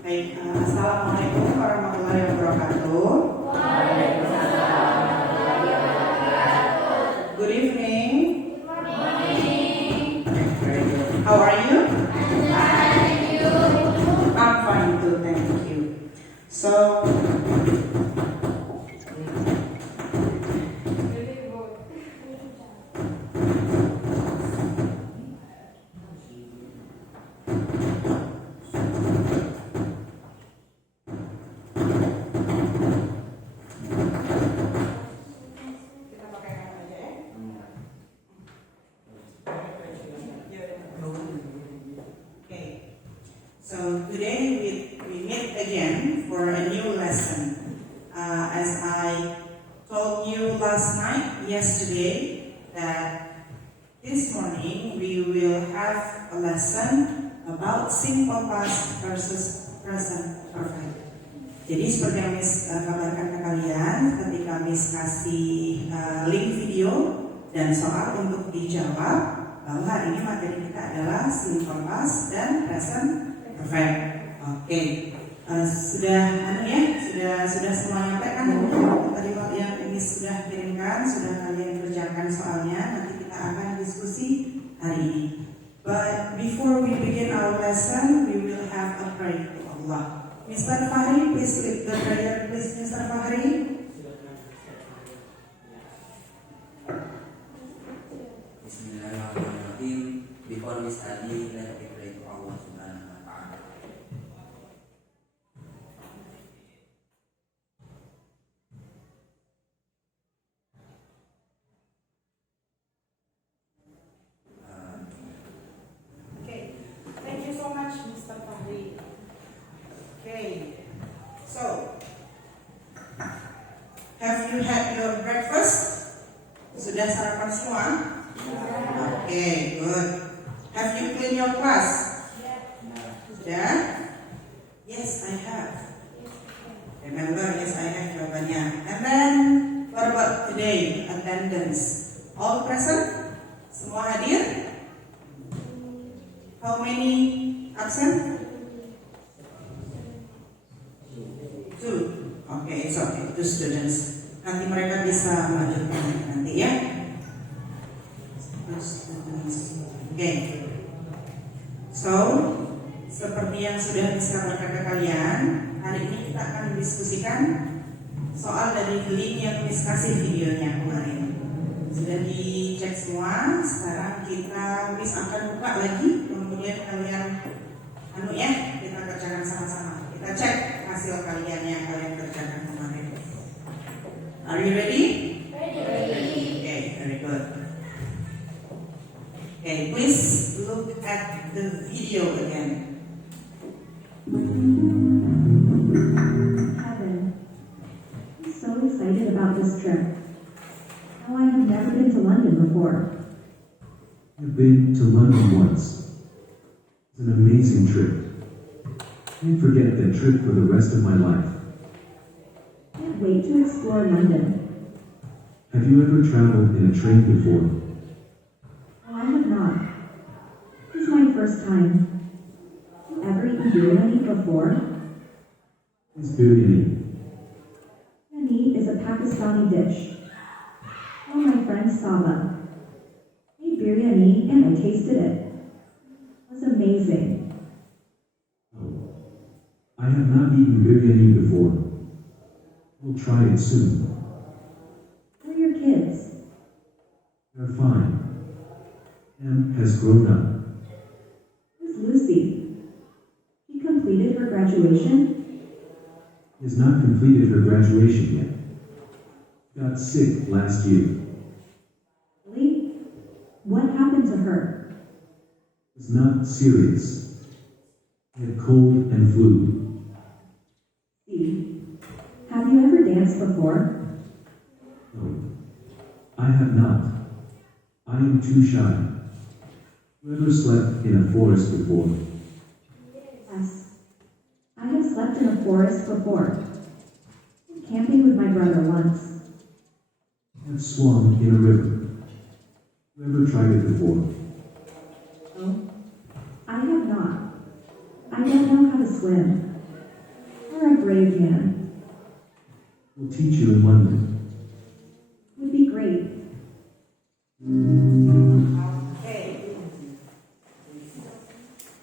Baik, Assalamualaikum warahmatullahi wabarakatuh. Good evening. Very good. How are you? I'm fine too, thank you. So, okay. So today we meet again for a new lesson. As I told you yesterday, that this morning we will have a lesson about simple past versus present perfect. Jadi seperti yang Miss kabarkan ke kalian, ketika Miss kasih link video dan soal untuk dijawab, bahwa hari ini materi kita adalah simple past dan present perfect. Oke. Sudah semua nyampe kan? Tadi yang Miss sudah kirimkan, sudah kalian kerjakan soalnya. Nanti kita akan diskusi hari ini. But before we begin our lesson, we will have a prayer to Allah. Mr. Fahri, please lead the prayer, please, Mr. Fahri. Bismillahirrahmanirrahim. Before we study, let me pray to Allah Subhanahu wa Ta'ala. Okay, thank you so much, Mr. Fahri. Okay, so have you had your breakfast? Sudah sarapan semua? Okay, good. Have you cleaned your class? Sudah? Yes, I have. Remember, yes, I have jawabannya. And then, what about today? Attendance. All present? Semua hadir? How many absent? 2. Okay, it's okay. 2 students. Nanti mereka bisa melanjutkan nanti ya. 2 students. Okay. So, seperti yang sudah disampaikan ke kalian, hari ini kita akan mendiskusikan soal dari link yang Miss kasih videonya kemarin. Sudah dicek semua. Sekarang Miss akan buka lagi. Kemudian kalian kita kerjakan sama-sama. Kita cek hasil kalian yang kalian kerjakan kemarin. Are you ready? Ready. Okay, very good. Okay, please look at the video again. Heaven. I'm so excited about this trip. How I have never been to London before. I've been to London once. It's an amazing trip. Can't forget that trip for the rest of my life. Can't wait to explore London. Have you ever traveled in a train before? Oh, I have not. This is my first time. Ever eaten biryani before? It's biryani. Biryani is a Pakistani dish. One of my friend Saba made biryani and I tasted it. It was amazing. Oh, I have not eaten biryani before. We'll try it soon. Who are your kids? They're fine. Em has grown up. Who's Lucy? She completed her graduation? She has not completed her graduation yet. Got sick last year. Really? What happened to her? It's not serious. She had cold and flu. See, have you ever danced before? No, I have not. I am too shy. Whoever slept in a forest before? Yes. I have slept in a forest before. Camping with my brother once. I have swum in a river. Whoever tried it before? No, I have not. I don't know how to swim. brave man. We'll teach you in London. Would be great. Okay.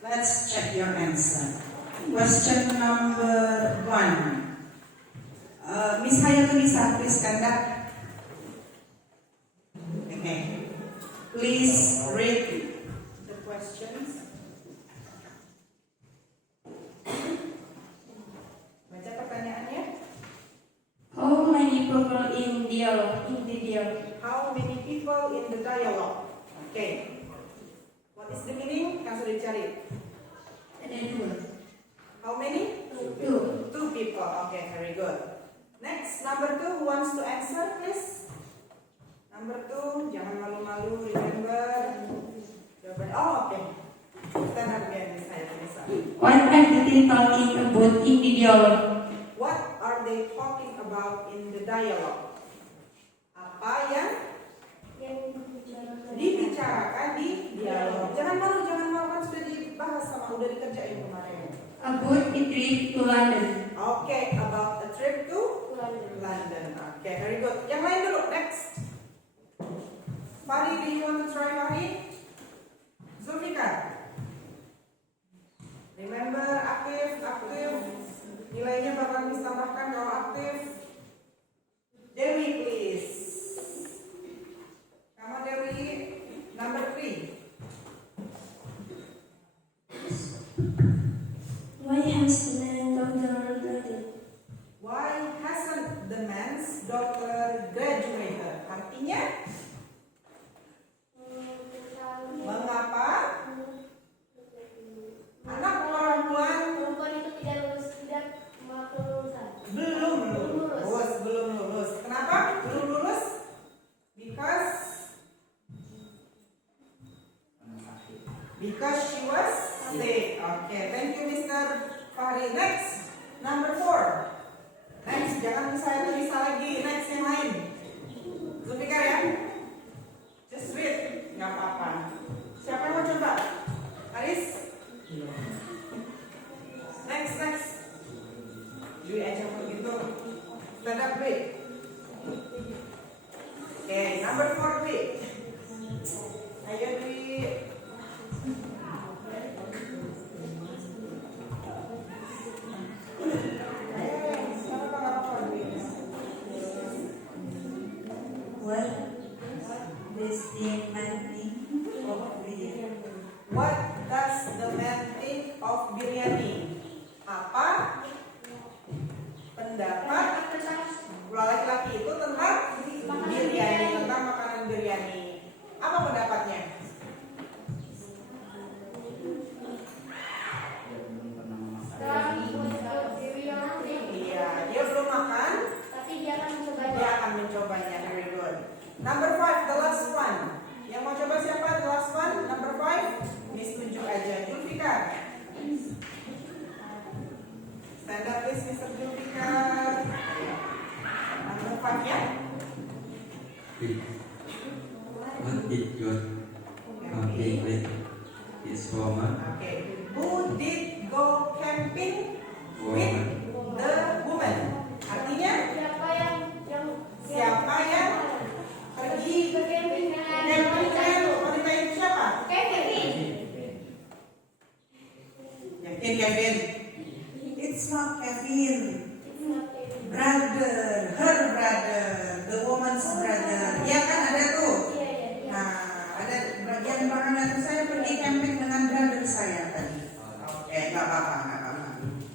Let's check your answer. Question number 1. Miss Hayatunisa, please stand up. Okay. Please read the questions. Baca pertanyaannya. How many people in the dialogue? How many people in the dialogue? Okay. What is the meaning? Kan sudah dicari. Ada dua. How many? Two. Two people. Okay, very good. Next, number 2. Who wants to answer, please? Number 2. Jangan malu-malu. Remember. Jawaban. Oh, okay. Stand up again, Miss Hayatunisa. What are they talking about in the dialogue? What are they talking about in the dialogue? Apa yang dibicarakan di dialog? Jangan malu kan sudah dibahas sama udah dikerjain kemarin. About a trip to London. Okay, about a trip to London. Okay, very good. Yang lain dulu, next. Fahri, do you want to try, Fahri? Zulfika. Remember, aktif. Nilainya bakal bisa tambahkan kalau aktif. Dewi, please. Come on, Dewi. Number 3. Why has the man doctor graduated? Why hasn't the man's daughter graduated? Artinya, mengapa anak perempuan belum lulus? Kenapa belum lulus? Because she was sick. Okay, thank you, Mr. Fahri. Next, number 4. Next, jangan saya tulis lagi. Next, yang lain. Zulfikar ya. Just read, nggak apa-apa. Siapa yang mau coba? Aris? Next. Dwi aja begitu. Stand up, Dwi. Okay, number 4, Dwi. Ayo, Dwi. What does the man think of biryani? Apa pendapat laki-laki itu tentang biryani, tentang makanan biryani? Apa pendapatnya? Iya, dia belum makan, dia akan mencobanya. Very good. Number 5, the last one. Yang mau coba siapa? The last one, number 5. Miss tunjuk aja. Zulfikar. Stand up please, Mr. Zulfikar. Number 5 ya. What did your camping with his woman? Okay. Who did go camping with the woman? Artinya siapa yang pergi camping dengan wanita itu siapa? Kevin. It's not Kevin. Brother, her brother, the woman's brother. Ya kan ada tuh. Nah, ada bagian belakangnya tuh saya pergi camping dengan brother saya tadi. Nggak apa-apa.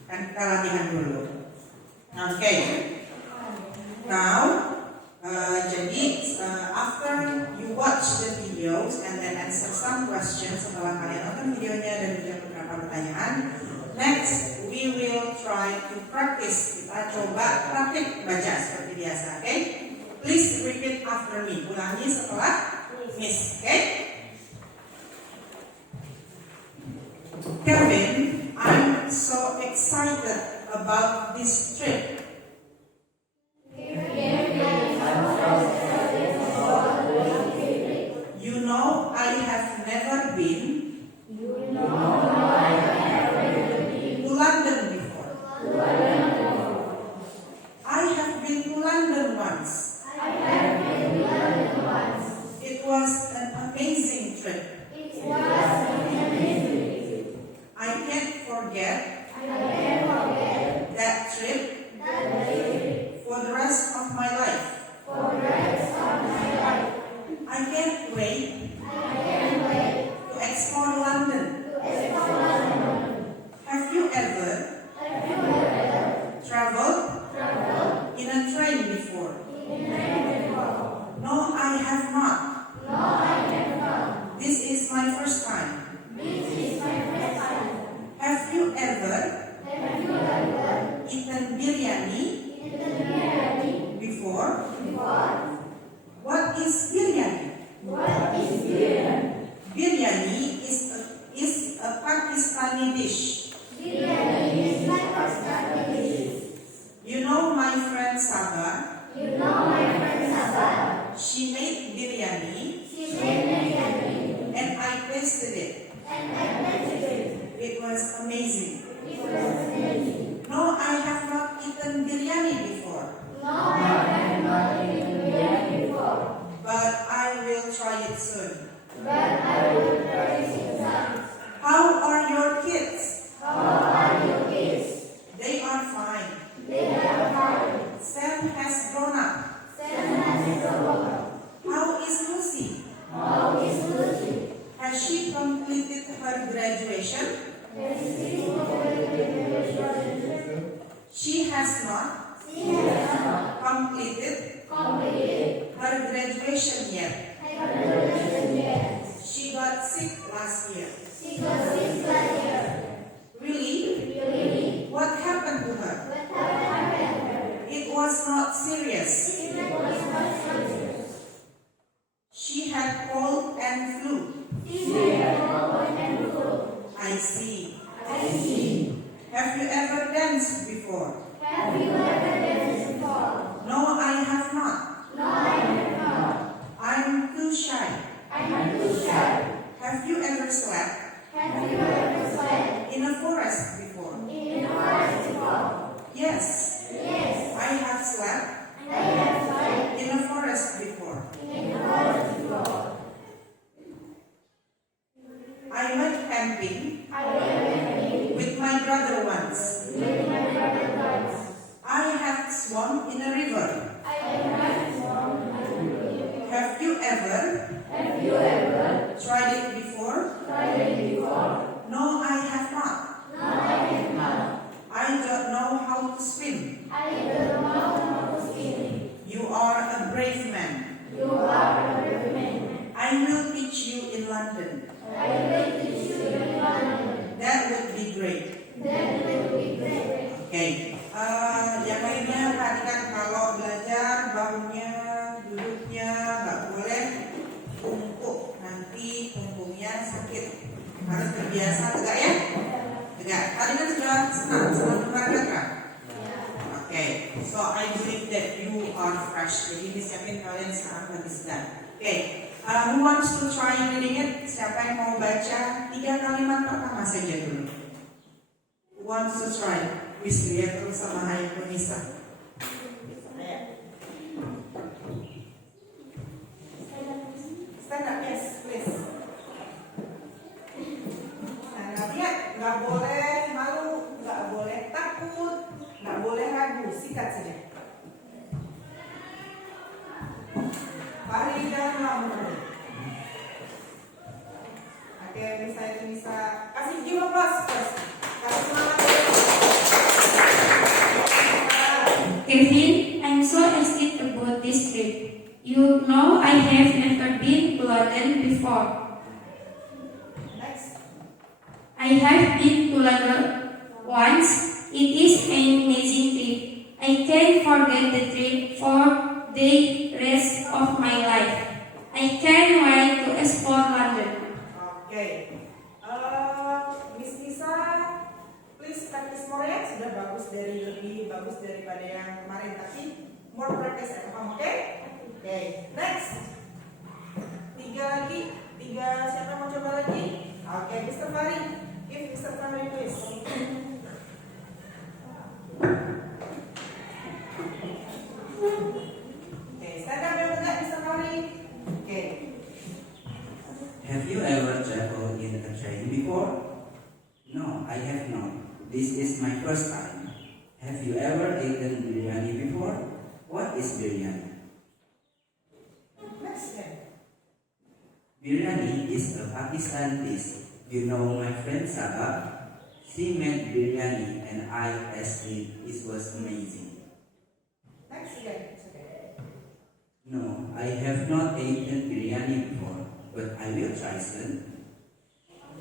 Kan kita latihan dulu. Okay. Now, jadi after you watch the videos and then answer some questions, setelah kalian nonton videonya dan menjawab beberapa pertanyaan, next we will try to practice. Kita coba praktik baca seperti biasa, okay? Please repeat after me. Ulangi setelah Miss, okay? Kevin, I'm so excited about this trip. You know I have never been to London before. has not completed her graduation yet. She got sick last year. Really? What happened to her? It was not serious. She had cold and flu. I see. Have you ever danced before? No, I have not. I'm too shy. Have you ever slept in a forest before? Yes. I have slept in a forest before. I went camping with my brother once. I have swum in a river. Have you ever tried it before? No, I have not. I don't know how to swim. You are a brave man. I will teach you in London. That would be great. Oke. Yang lainnya perhatikan kalau belajar bahunya, duduknya nggak boleh bungkuk, nanti punggungnya sakit. Harus terbiasa tegak ya. Tegak. Tadi kan sudah senang kemarin kan? Oke. So I believe that you are fresh. Jadi disiapin kalian sekarang lagi sedang. Oke. Who wants to try reading it? Siapa yang mau baca 3 kalimat pertama saja dulu? Who wants to try? Wis lihat terus sama Hai Penisa. Stand up, yes, please. Nah, lihat, nggak boleh malu, nggak boleh takut, nggak boleh ragu, sikat saja. Mari jangan lama. Oke, bisa kasih give applause first. Kasih semangat. Kevin, I'm so excited about this trip. You know I have never been to London before. Next. I have been to London once. It is an amazing trip. I can't forget the trip for the rest of my life. I can't wait to explore London. Oke. Miss Nisa, please practice more ya. Sudah lebih bagus daripada yang kemarin, tapi more practice ya, paham? Oke? Oke. Next. 3 lagi. 3 siapa mau coba lagi? Oke, Mr. Fahri. Give Mr. Fahri please. Stand up yang tegak, Mr. Fahri. Oke. Have you ever traveled in a train before? No, I have not. This is my first time. Have you ever eaten biryani before? What is biryani? Next then. Biryani is a Pakistan dish. You know my friend Sabah? She made biryani and I tasted it. It was amazing. Next again. It's okay. No, I have not eaten biryani before, but I will try soon.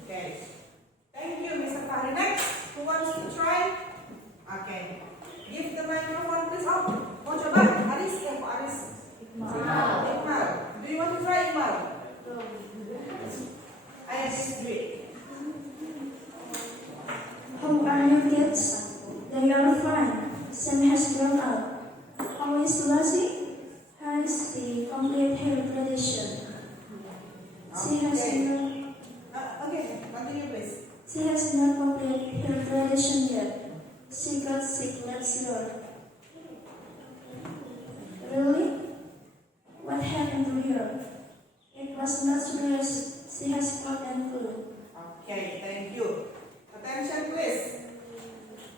Okay. Thank you, Mr. Fahri. Next, who wants to try? Okay. Give the microphone, please. Oh, mau coba? Aris, ya, Pak Aris. Iqmal. Do you want to try, Iqmal? I have this great. How are you kids? They are fine. Sam has grown up. How is Lucy? Has the complete hair tradition. She has not Okay, continue, please. she has not complete her tradition yet. She got sick last year. Really? What happened to her? It was not serious. She has cold and flu. Okay, thank you. Attention, please.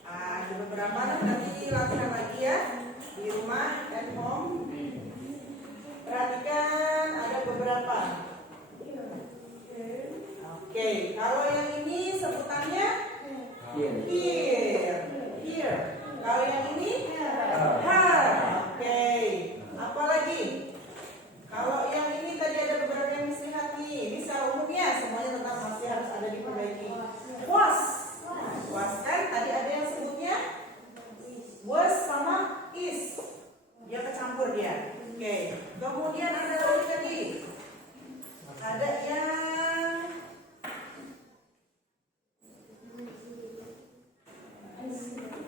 Ada beberapa nanti latihan lagi ya di rumah at home. Perhatikan ada beberapa. Oke, kalau yang ini sebutannya here. Kalau yang ini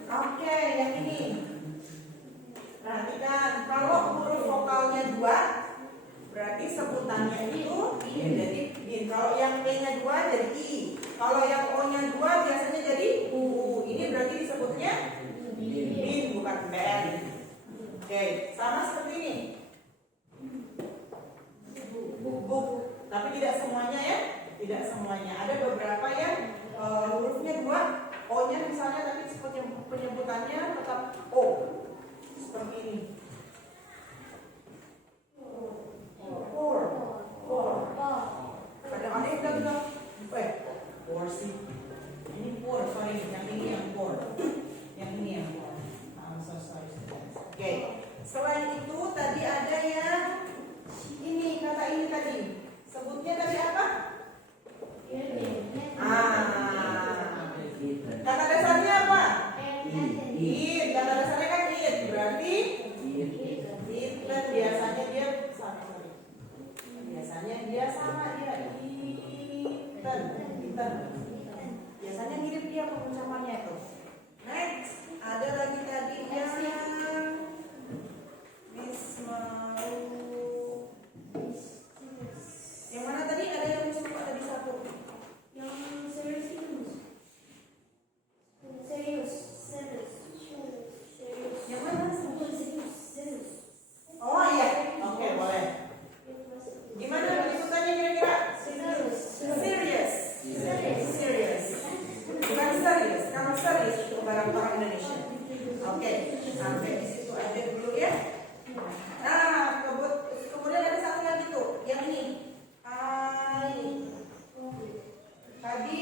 Oke, yang ini. Perhatikan, kalau huruf vokalnya 2, berarti sebutannya itu jadi bin. Kalau yang P-nya 2 jadi I. Kalau yang O-nya 2 biasanya jadi U. Ini berarti disebutnya bin, bukan BN. Oke, sama seperti ini. Buk. Tapi tidak semuanya ya. Tidak semuanya. Ada beberapa yang hurufnya 2, O-nya misalnya, tapi penyebutannya tetap O. Seperti ini. Kadang ada yang bilang, poor sih. Ini poor, sorry. Yang ini yang poor. Yang ini yang poor. I'm so sorry. Oke. Selain itu tadi ada yang ini, kata ini tadi. Sebutnya dari apa? Kata dasarnya apa? It. Kata dasarnya kan it. Berarti it dan biasanya dia sama dia iten. Biasanya mirip dia pengucapannya itu. Next, ada lagi tadi yang Miss mau. Yang mana tadi? Ada yang Miss lupa tadi satu. Yang serius. Yang mana? Serius. Oh iya, oke boleh. Gimana penyebutannya kira-kira? Serious. Bukan serius. Kalau serius itu barang orang Indonesia. Oke, sampai di situ aja dulu ya. Nah, kemudian ada satu lagi tuh, yang ini. Tadi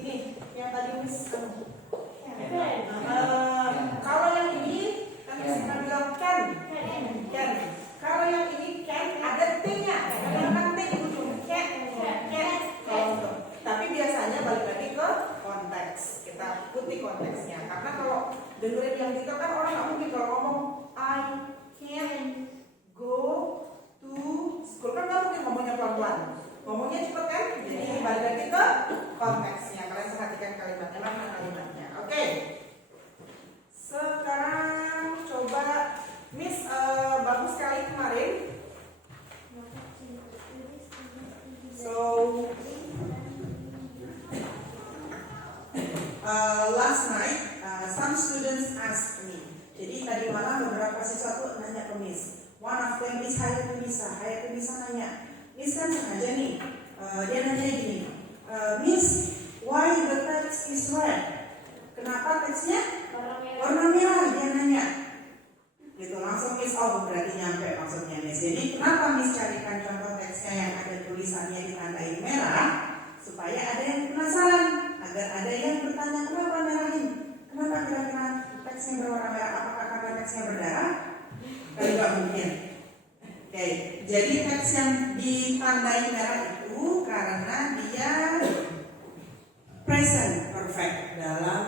ini, yang tadi Miss kalau yang ini kan kita bilang can. Kalau yang ini can ada T-nya, kan T di ujung. Can. Tapi biasanya balik lagi ke konteks. Kita ikuti konteksnya. Karena kalau dengerin yang gitu kan orang nggak mungkin kalau ngomong I can go to school, kan nggak mungkin ngomongnya pelan-pelan. Ngomongnya cepet kan? Jadi balik lagi ke konteksnya. Kalian perhatikan kalimatnya, mana kalimatnya. Oke. Sekarang coba Miss bagus sekali kemarin. So last night some students asked me. Jadi tadi malam beberapa siswa tuh nanya ke Miss. One of them is Hayatunisa nanya. Miss kan sengaja nih. Dia nanya gini. Miss, why the text is red? Kenapa teksnya warna merah? Dia nanya. Gitu langsung Miss, oh berarti nyampe maksudnya Miss. Jadi kenapa Miss carikan contoh teksnya yang ada tulisannya ditandai merah, supaya ada yang penasaran, agar ada yang bertanya kenapa merahin, kenapa kira-kira teksnya berwarna merah, apakah karena teksnya berdarah? Kalau nggak mungkin. Oke, jadi teks yang ditandai merah itu karena dia present perfect, dalam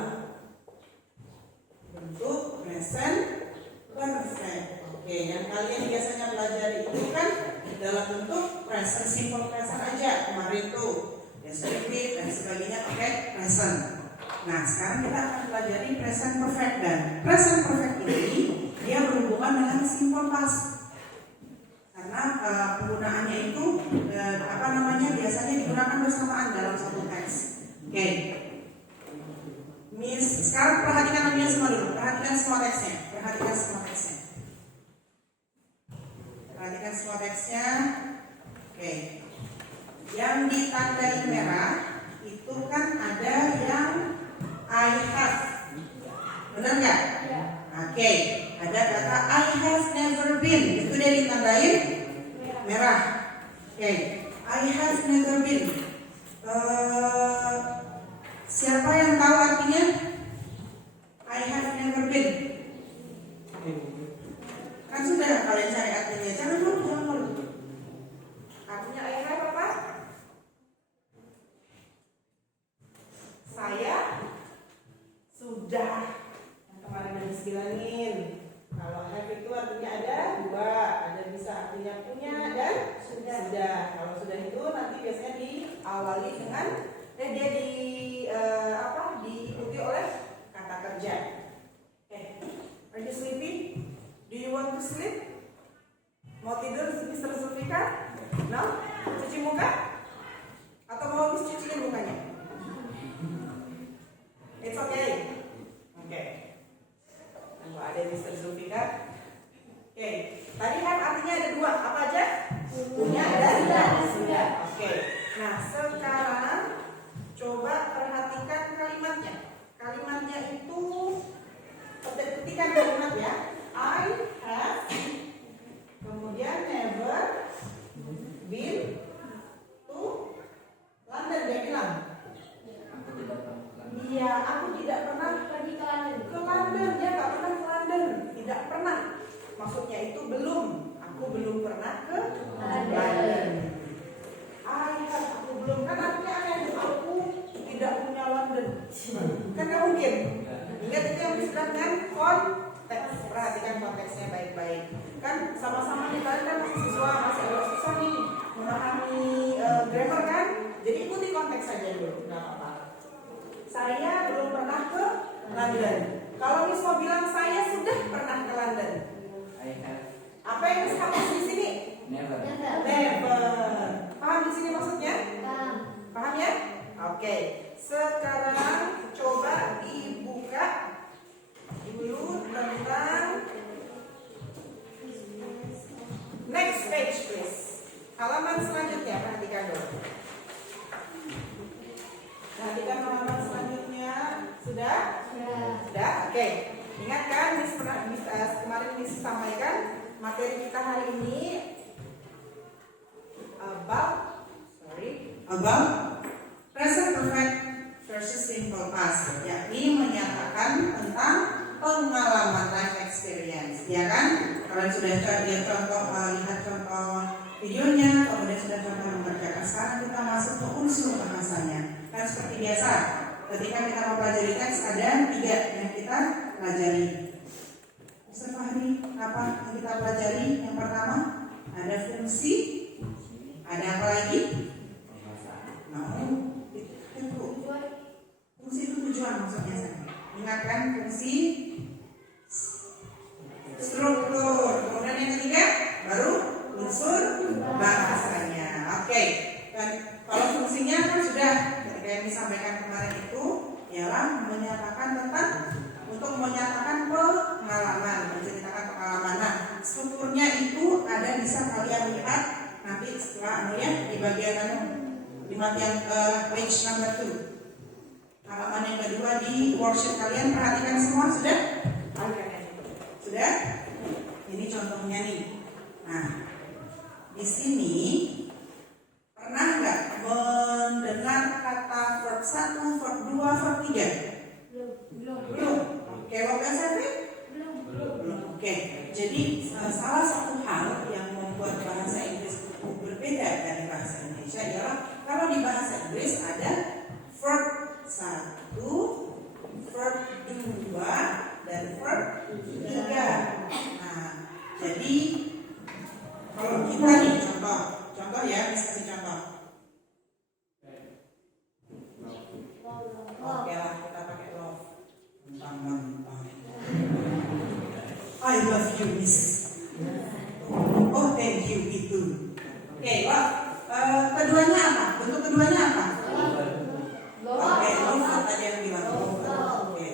bentuk present perfect. Oke, yang kalian biasanya pelajari itu kan dalam bentuk present simple present aja kemarin tuh, descriptive dan sebagainya pakai present. Nah, sekarang kita akan pelajari present perfect, dan present perfect ini dia berhubungan dengan simple past. Karena penggunaannya itu biasanya digunakan bersamaan dalam satu teks. Oke. Miss, sekarang perhatikan semua dulu. Perhatikan semua teksnya. Oke. Yang ditandai merah itu kan ada yang I have. Benar nggak? Oke. Ada kata I have never been. Itu dia ditandain merah. Oke. I have never been. Siapa yang tahu artinya? I have never been. Kan sudah kalian cari artinya. Jangan dulu. Artinya I have apa? Saya sudah. Yang kemarin udah dibilangin. Kalau have itu artinya ada dua. Ada bisa artinya punya dan sudah. Kalau sudah itu nanti biasanya diawali dengan diikuti oleh kata kerja. sleep? Mau tidur, Mr. Zulfikar? No? Cuci muka? Atau mau Miss cuciin mukanya? It's okay. Oke. Tunggu ada Mr. Zulfikar. Oke. Tadi kan artinya ada dua. Apa aja? Punya dan sudah. Oke. Nah, sekarang coba perhatikan kalimatnya. Kalimatnya itu petikan kalimat ya. I have, kemudian never been to London. Dia bilang, iya, aku tidak pernah pergi ke London. Dia nggak pernah ke London, tidak pernah. Maksudnya itu belum. Aku belum pernah ke London. Aku belum, kan artinya aku tidak punya London. Kan nggak mungkin. Ingat itu yang disebutkan konteks. Perhatikan konteksnya baik-baik. Kan sama-sama kita kan masih siswa, masih agak susah nih memahami grammar kan. Jadi ikuti konteks saja dulu, nggak apa-apa. Saya belum pernah ke London. Kalau Miss mau bilang saya sudah pernah ke London. I have Apa yang Miss hapus di sini? never. Never. Paham di sini maksudnya? Paham ya? Oke. Sekarang coba dibuka dulu tentang next page please. Halaman selanjutnya perhatikan dulu. Perhatikan halaman selanjutnya. Sudah? Sudah? Oke. Ingat kan kemarin Miss sampaikan materi kita hari ini about present perfect versus simple past, yakni menyatakan tentang pengalaman life experience, ya kan? Kalian sudah lihat contoh videonya, kemudian sudah coba mengerjakan. Sekarang kita masuk ke unsur bahasanya. Kan seperti biasa, ketika kita mempelajari teks ada 3 yang kita pelajari. Ustaz Fahri, apa yang kita pelajari? Yang pertama ada fungsi, ada apa lagi? Fungsi itu tujuan maksudnya saya. Ingatkan fungsi, struktur. Kemudian yang ketiga baru unsur bahasanya. Oke. Dan kalau fungsinya kan sudah ketika yang disampaikan kemarin itu ialah menyatakan tentang untuk menyatakan pengalaman, menceritakan pengalaman. Nah, strukturnya itu ada bisa kalian lihat nanti setelah di bagian di materi page number 2. Halaman yang kedua di worksheet kalian, perhatikan semua sudah? Sudah? Ini contohnya nih. Nah, di sini pernah nggak mendengar kata verb 1, verb 2, verb 3? Belum. Oke, lo SMP? Belum. Oke, jadi salah satu hal yang membuat bahasa Inggris itu berbeda dari bahasa Indonesia ialah kalau di bahasa Inggris ada verb 1, verb 2, dan verb 3. Nah, jadi kalau kita nih contoh ya, bisa kasih contoh. Oke lah, kita pakai love. I love you, Miss. Oh, thank you, itu. Oke, love. Keduanya apa? Bentuk keduanya apa? Oke, love tadi yang bilang. Oke.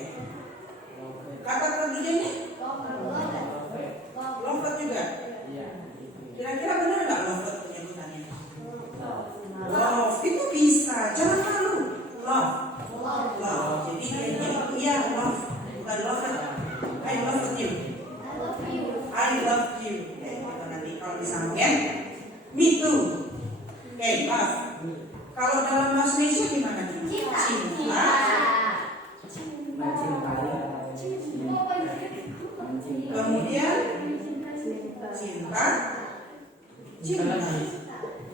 Kata ketiganya? Love juga. Kira-kira benar nggak love penyebutannya? Love itu bisa, jangan malu. Love. Jadi dia love, bukan love. I love you. I love you. Oke, itu nanti kalau disambungin. Me too. Oke, love. Kalau dalam bahasa Indonesia gimana nih? Cinta. Kemudian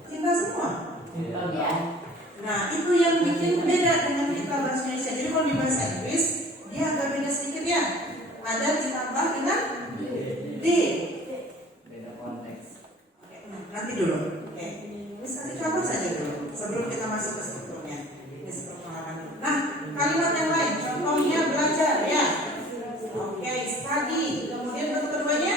cinta semua. Nah, itu yang bikin beda dengan kita bahasa Indonesia. Jadi kalau di bahasa Inggris dia agak beda sedikit ya. Ada ditambah dengan D. Beda konteks. Oke, nanti dulu. Oke, bisa dicoba saja dulu sebelum kita masuk ke strukturnya. Ini struktur pengalaman. Nah, kalimat yang lain, contohnya belajar ya. Oke, study. Kemudian bentuk keduanya?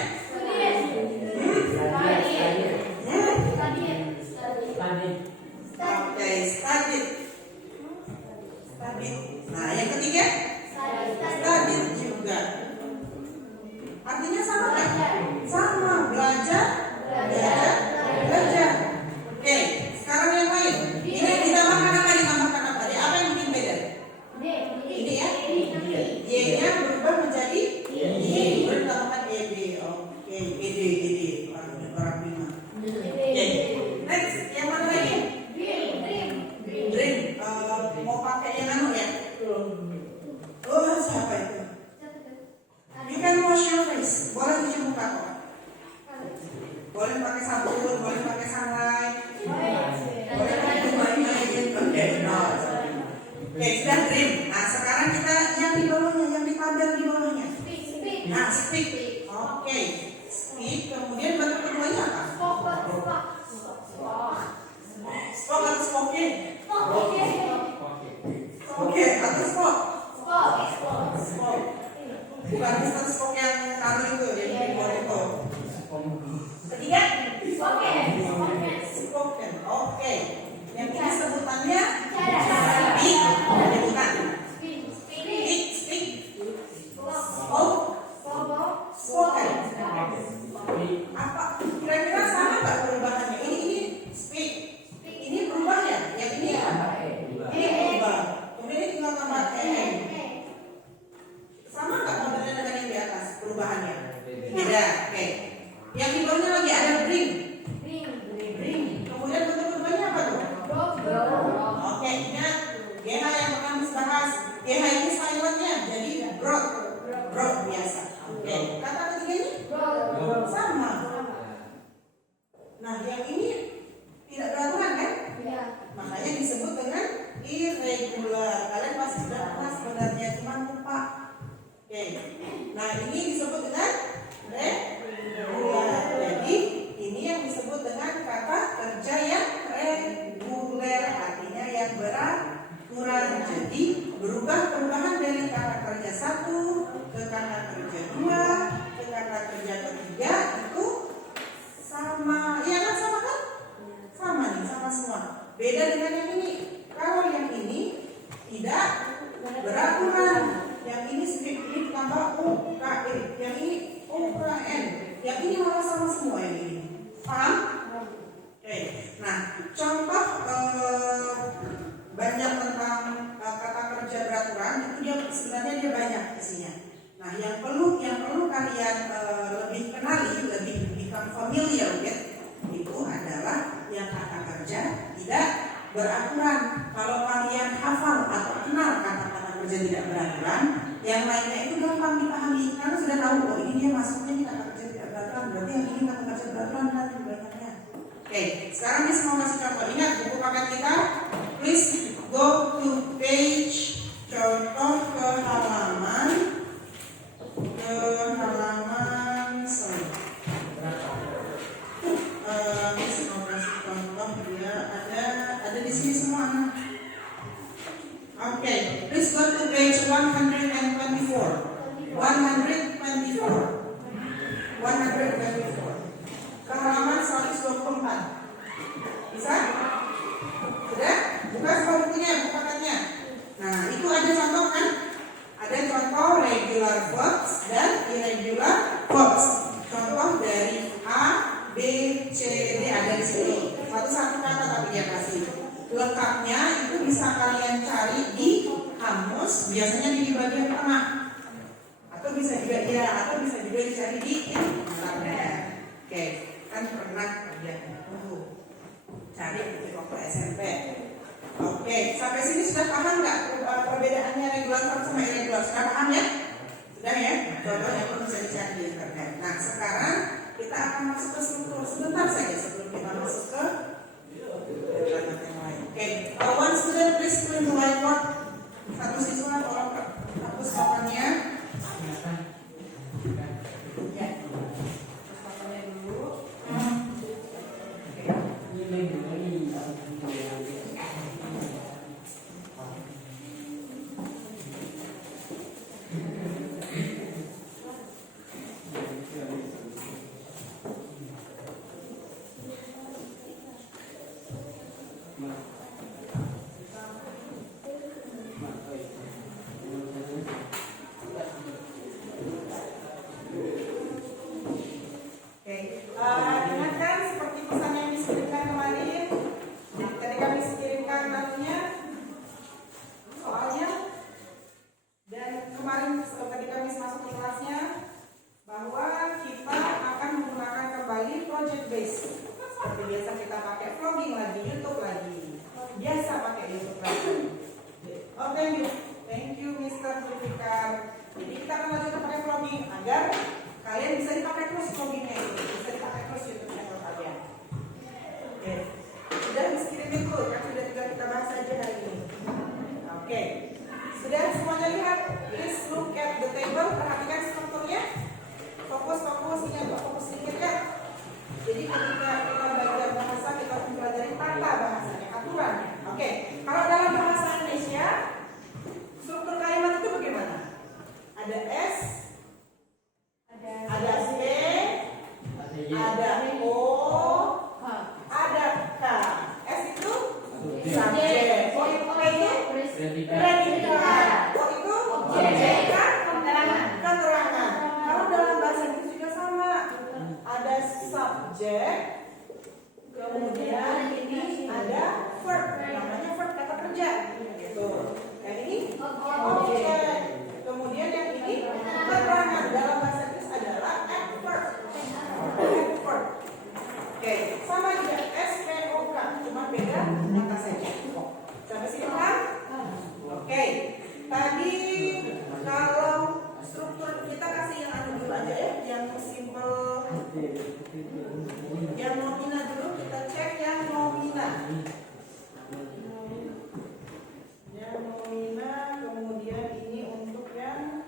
please. Boleh cuci muka kok. Boleh pakai sabun, boleh pakai sunlight. Boleh pakai pemain. Oke, no. Oke, sudah trim. Nah, sekarang kita yang di bawahnya, yang di tabel di bawahnya. Nah, speak. Oke, speak. Kemudian bentuk keduanya apa? Spoke atau spoken? Oke, atau spoke? Spoke. Bukan Mr. Spoke yang anu itu, yang keyboard itu. Ketiga? Spoken. Oke. Yang ini sebutannya speak. Penyebutan. Speak. Spoken. Apa? Kira-kira sama nggak perubahannya? Ini speak. Ini berubah ya? Yang ini apa? Ini berubah. Kemudian ini tinggal tambah sama nggak modelnya dengan yang di atas perubahannya? Beda. Oke. Yang di bawahnya lagi ada bring. Kemudian bentuk keduanya apa tuh? Oke, ingat GH yang pernah bahas. GH ini silentnya jadi brought biasa. Oke. Kata ketiganya sama. Nah, yang ini tidak beraturan kan? Makanya disebut dengan irregular. Kalian pasti sudah pernah sebenarnya, cuma lupa. Oke. Nah, ini disebut dengan regular. Jadi ini yang disebut dengan kata kerja yang reguler, artinya yang beraturan. Jadi perubahan dari kata kerja 1 ke kata kerja 2 ke kata kerja ketiga itu sama. Iya kan, sama kan? Sama nih, sama semua. Beda dengan yang ini. Kalau yang ini tidak beraturan. Yang ini sedikit ini ditambah UKE, yang ini UKN, yang ini malah sama semua yang ini. Paham? Oke. Nah, contoh banyak tentang kata kerja beraturan itu dia sebenarnya dia banyak isinya. Nah, yang perlu kalian lebih kenali, lebih become familiar with itu adalah yang kata kerja tidak beraturan. Kalau kalian hafal atau kenal kata-kata kerja tidak beraturan, yang lainnya itu gampang dipahami karena sudah tahu oh ini dia masuknya ini kata kerja tidak beraturan, berarti yang ini kata kerja beraturan dan banyaknya. Oke, sekarang dia mau kasih contoh. Ingat buku paket kita, please go to page, contoh ke halaman sorry. Mau kasih contoh dia ada di sini semua. Oke, please go to page 124. 124 ke halaman 124. Bisa? Sudah? Buka semua bukunya, buka paketnya. Nah, itu ada contoh kan? Ada contoh regular verbs dan irregular verbs. Contoh dari A, B, C, D ada di sini. Satu-satu kata tapi dia kasih. Lengkapnya itu bisa kalian cari di kamus, biasanya di bagian tengah. Atau bisa juga dicari di internet. Oke, kan pernah kalian cari di waktu SMP. Oke, sampai sini sudah paham nggak perbedaannya regular verb sama irregular? Sudah paham ya? Sudah ya? Contohnya pun bisa dicari di internet. Nah, sekarang kita akan masuk ke struktur sebentar saja sebelum kita masuk ke pelajaran yang lain. Oke, one student please clean the whiteboard. Satu siswa tolong hapus papannya. Ya, hapus papannya dulu. Ingatkan seperti pesan yang dikirimkan kemarin. Ketika dikirimkan nantinya soalnya, dan kemarin ketika masuk ke kelasnya bahwa kita akan menggunakan kembali project base. Seperti biasa kita pakai vlogging lagi, YouTube lagi. Biasa pakai YouTube lagi. Oh, thank you Mr. Zulfikar. Jadi kita akan lanjut pakai vlogging agar Kalian bisa dipakai terus logiknya itu, bisa dipakai terus YouTube channel kalian. Oke, sudah Miss kirimin tuh, kan sudah tinggal kita bahas aja hari ini. Oke, sudah semuanya lihat? Please look at the table, perhatikan strukturnya. Fokus, ingat, fokus sedikit ya. Jadi ketika kita belajar bahasa, kita mempelajari tata bahasanya, aturannya. Oke, kalau dalam bahasa Indonesia, struktur kalimat itu bagaimana? Ada S, ada C, ada O, ada K. S itu subjek, O itu predikat, O itu objek, keterangan. Kalau dalam bahasa Inggris juga sama, ada subjek, kemudian ini ada verb, namanya verb kata kerja. Gitu. Yang ini objek, kemudian yang ini keterangan. Dalam bahasa Inggris adalah adverb. Adverb. Oke, sama juga SPOK, cuma beda kata saja. Sampai sini paham? Oke, tadi kalau struktur kita kasih yang anu dulu aja ya, yang simple, yang nomina dulu, kita cek yang nomina. Yang nomina, kemudian ini untuk yang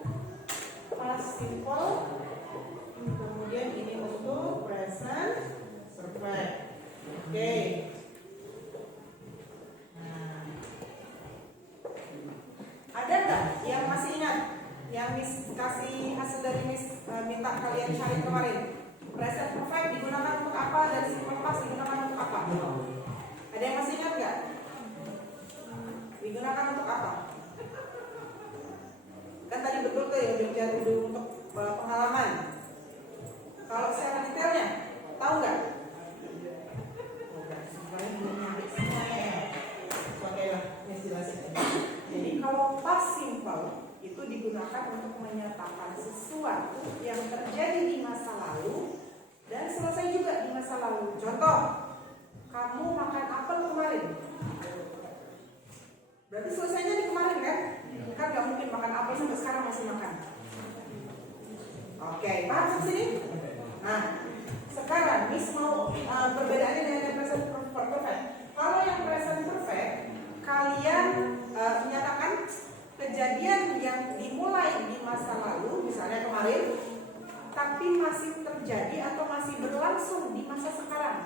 past simple, kemudian ini untuk present perfect. Oke. Nah, ada nggak yang masih ingat? Yang Miss kasih hasil dari Miss minta kalian cari kemarin. Present perfect digunakan untuk apa dan simple past digunakan untuk apa? Ada yang masih ingat nggak? Digunakan untuk apa? Kan tadi betul tuh ya udah dulu untuk pengalaman. Kalau secara detailnya, tahu nggak? Oke lah, Miss jelasin. Jadi kalau past simple itu digunakan untuk menyatakan sesuatu yang terjadi di masa lalu dan selesai juga di masa lalu. Contoh, kamu makan apel kemarin. Berarti selesainya di kemarin kan? Kan nggak mungkin makan apel sampai sekarang masih makan. Oke, paham sampai sini? Nah, sekarang Miss mau perbedaannya dengan yang present perfect. Kalau yang present perfect, kalian menyatakan kejadian yang dimulai di masa lalu, misalnya kemarin, tapi masih terjadi atau masih berlangsung di masa sekarang.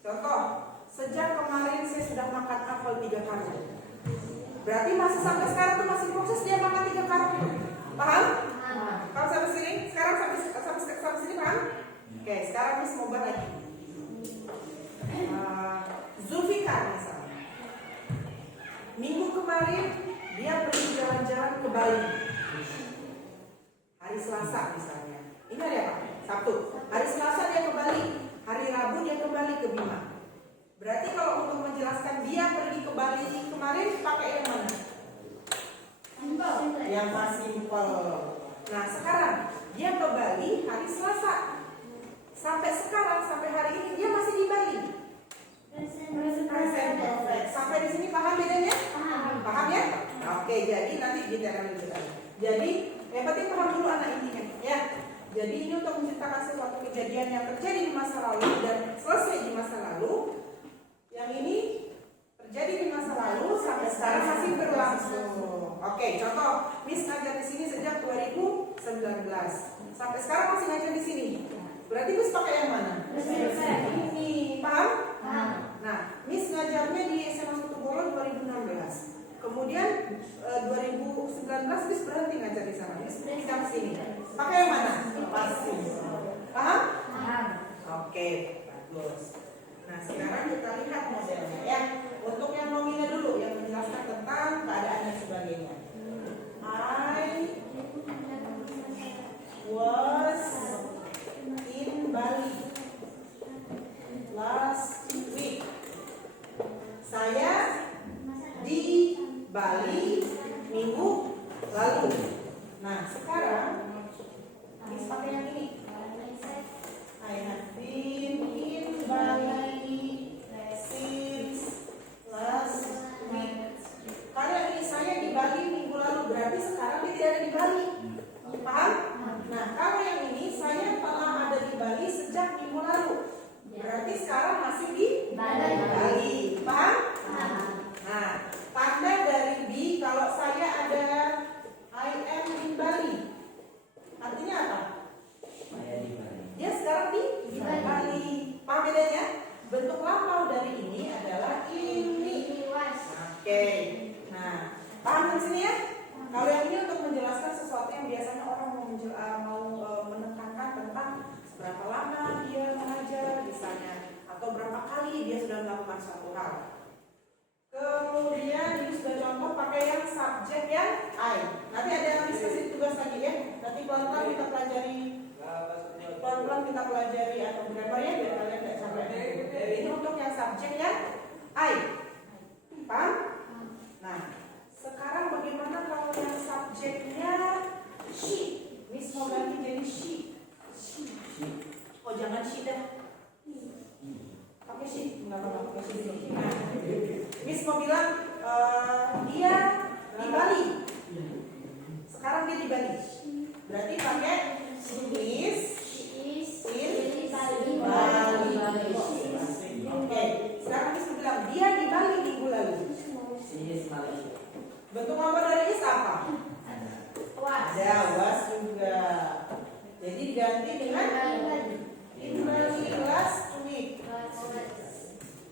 Contoh, sejak kemarin saya sudah makan apel 3 karung. Berarti masih sampai sekarang tuh masih proses dia makan 3 karung. Paham? Kalau sampai sini, sekarang sampai sini paham? Oke, sekarang Miss mau bahas lagi. Zulfikar misalnya. Minggu kemarin dia pergi jalan-jalan ke Bali. Hari Selasa misalnya. Ini hari apa? Sabtu. Hari Selasa dia ke Bali. Hari Rabu dia kembali ke Bima. Berarti kalau untuk menjelaskan dia pergi ke Bali kemarin pakai yang mana? Yang masih simple. Nah sekarang dia ke Bali hari Selasa. Sampai sekarang, sampai hari ini dia masih di Bali. Present perfect. Sampai di sini paham bedanya? Paham ya? Oke, jadi nanti detailkan lebih lanjut. Jadi yang penting paham dulu anak intinya, ya. Jadi ini untuk menceritakan sesuatu kejadian yang terjadi di masa lalu dan selesai di masa lalu. Yang ini terjadi di masa lalu sampai sekarang masih berlangsung. Oke, contoh, Miss ngajar di sini sejak 2019. Sampai sekarang masih ngajar di sini. Berarti Miss pakai yang mana? Ini, paham? Nah, Miss ngajarnya di SMA 1 Bolon 2016. Kemudian 2019 Miss berhenti ngajar di sana. Miss pindah ke sini. Pakai yang mana? Pasti. Paham? Oke, bagus. Nah, sekarang kita lihat modelnya ya. Untuk yang nomina dulu yang menjelaskan tentang keadaan dan sebagainya. I was in Bali last week. Saya di Bali minggu lalu. Nah, sekarang Miss pakai yang ini. I have been in Bali since last week. Karena ini saya di Bali minggu lalu, berarti sekarang dia tidak ada di Bali. Paham? Nah, sampai sini ya? Kalau yang ini untuk menjelaskan sesuatu yang biasanya orang mau menekankan tentang berapa lama dia mengajar misalnya, atau berapa kali dia sudah melakukan suatu hal. Kemudian ini sudah contoh pakai yang subjek yang I. Nanti ada yang kasih tugas lagi ya. Nanti pelan-pelan kita pelajari, atau grammar ya biar kalian tidak capek. Ini untuk yang subjek yang I. Paham? Nah, sekarang bagaimana kalau yang subjeknya she? Miss mau ganti jadi she. Oh jangan she dah. Pakai she, nggak apa-apa pakai she dulu. Nah, Miss mau bilang dia di Bali. Sekarang dia di Bali. Berarti pakai she is in Bali. Oke, sekarang Miss mau bilang dia di Bali minggu lalu. Bentuk nomor dari is apa? Ada was juga. Jadi diganti dengan in Bali last week.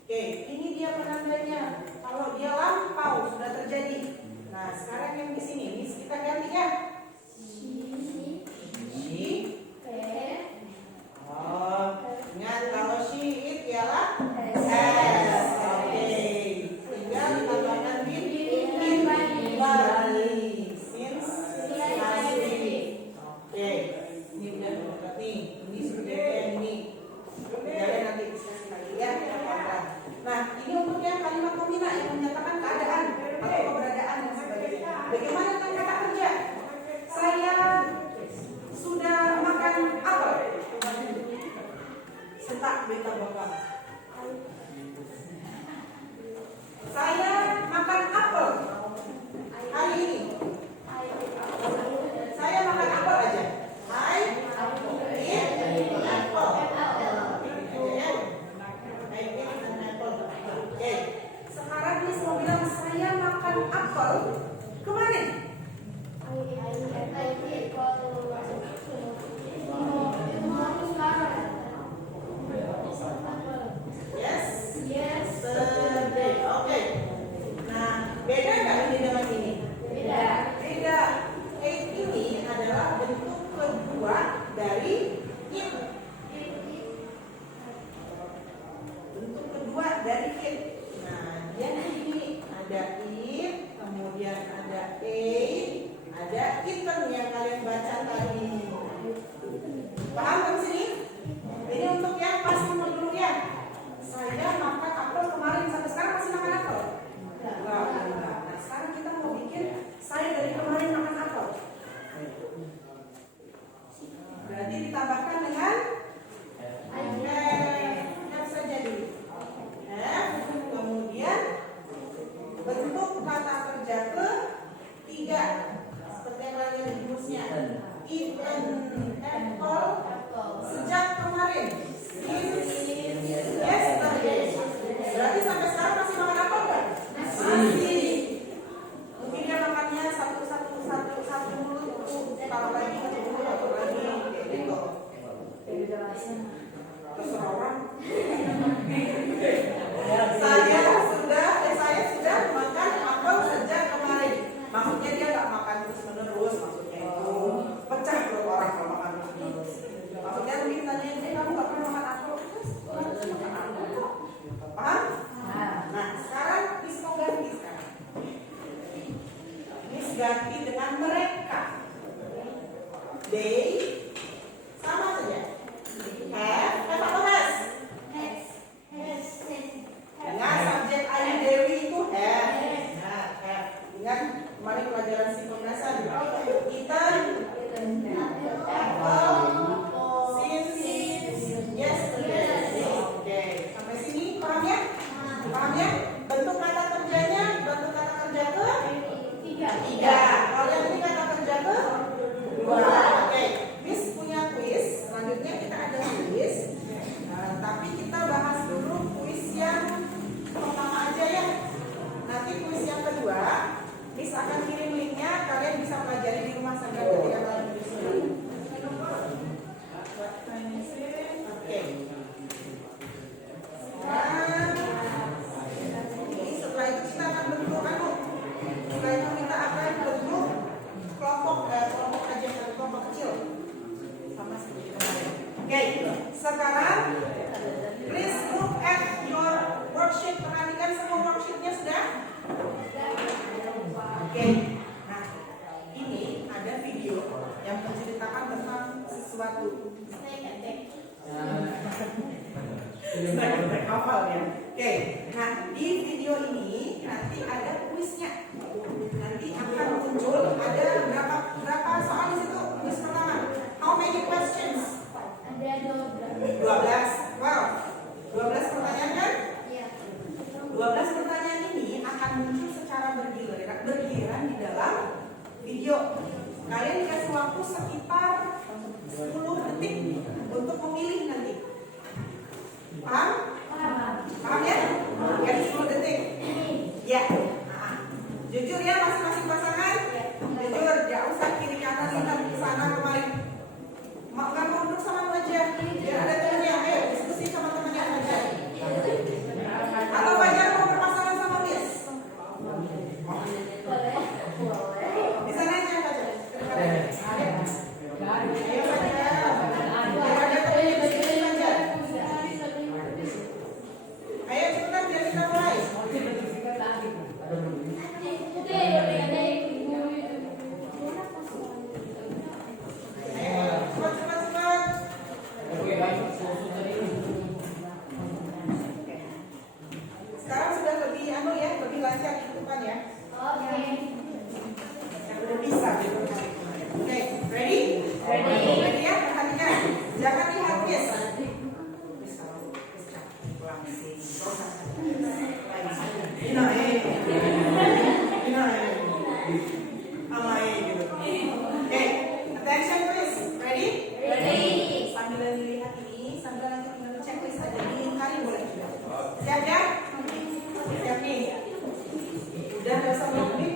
Oke, ini dia penandanya. Kalau dia lampau sudah terjadi. Nah, sekarang yang di sini, Miss kita ganti ya. She. Oh, ingat kalau she it ialah S. Oke. Tinggal ditambahkan in Bali. Since last week. Oke. Ini udah berarti ini sudah ini. Kalian nanti diskusi lagi ya. Nah, ini untuk yang kalimat pembina yang menyatakan keadaan atau keberadaan dan sebagainya. Bagaimana dengan kata kerja? Saya sudah makan apel. Setak beta bapak. Saya makan apel hari ini. Saya makan apel aja. I eat apple. Oke, sekarang dia mau bilang saya makan apel kemarin. Yes. Yesterday. Oke. Nah, beda nggak ini dengan ini? Beda. It ini adalah bentuk kedua dari it. Bentuk kedua dari it. Nah, dia ini ada it, kemudian ada ada eaten yang kalian baca tadi. Paham kan sini? Ini untuk yang pas nomor dulu ya. Saya makan apel kemarin, sampai sekarang masih makan apel? Enggak. Nah, sekarang kita mau bikin saya dari kemarin makan apel. Berarti ditambahkan dengan F saja dulu. F, kemudian bentuk kata kerja ketiga seperti yang lain di rumusnya. Eaten apple sejak kemarin. Since yesterday. Berarti sampai sekarang masih makan apel nggak? Masih. Mungkin dia makannya satu mulut, taruh lagi satu mulut, taruh lagi gitu. Terserah orang. Saya sudah makan apel sejak kemarin. Maksudnya dia nggak makan terus menerus, maksudnya itu pecah perut orang kalau makan terus menerus. Maksudnya mungkin tanya kamu nggak pernah makan apel, terus makan apel kok? Paham? Nah, sekarang Miss mau ganti sekarang. Miss ganti dengan mereka. They sama saja. Have atau has? Ingat subjek I Dewi itu have. Nah, have. Ingat kemarin pelajaran sifat dasar. Eaten apple since yesterday. Oke, sampai sini paham ya? Paham ya? Bentuk kata kerjanya, bentuk kata kerja ke tiga. Kalau yang ini kata kerja ke dua. Oke. Oke, sekarang please look at your worksheet. Perhatikan semua worksheetnya sudah. Oke, nah ini ada video yang menceritakan tentang sesuatu. Hafal ya. Oke, nah di video ini nanti ada kuisnya. Nanti akan muncul ada berapa soal di situ? Kuis pertama. How many questions? Ada 12. 12. Wow. 12 pertanyaan kan? Iya. 12 pertanyaan ini akan muncul secara bergiliran di dalam video. Kalian dikasih waktu sekitar 10 detik untuk memilih nanti. Paham? Paham ya? Ya 10 detik. Ya. Nah, jujur ya masing-masing pasangan. Jujur, ya usah kiri kanan lihat ke sana kemari. Nggak mau duduk sama lu aja. Biar ada temennya. Ayo diskusi sama temennya aja. Atau Fajar mau berpasangan sama Miss? Di sana aja Fajar. Ayo Fajar. Biar ada temennya diskusi Fajar. Ayo cepetan biar kita mulai. Ayo cepat. Sekarang sudah lebih lebih lancar gitu kan ya. Yang udah bisa gitu. Oke, ready? Ready ya, perhatikan. Jangan lihat Miss. Oke, attention please. Ready? Sambil lihat ini, sambil nanti tinggal checklist aja. Diingkari boleh. Siap ya? Siap nih. Udah nggak usah mikir.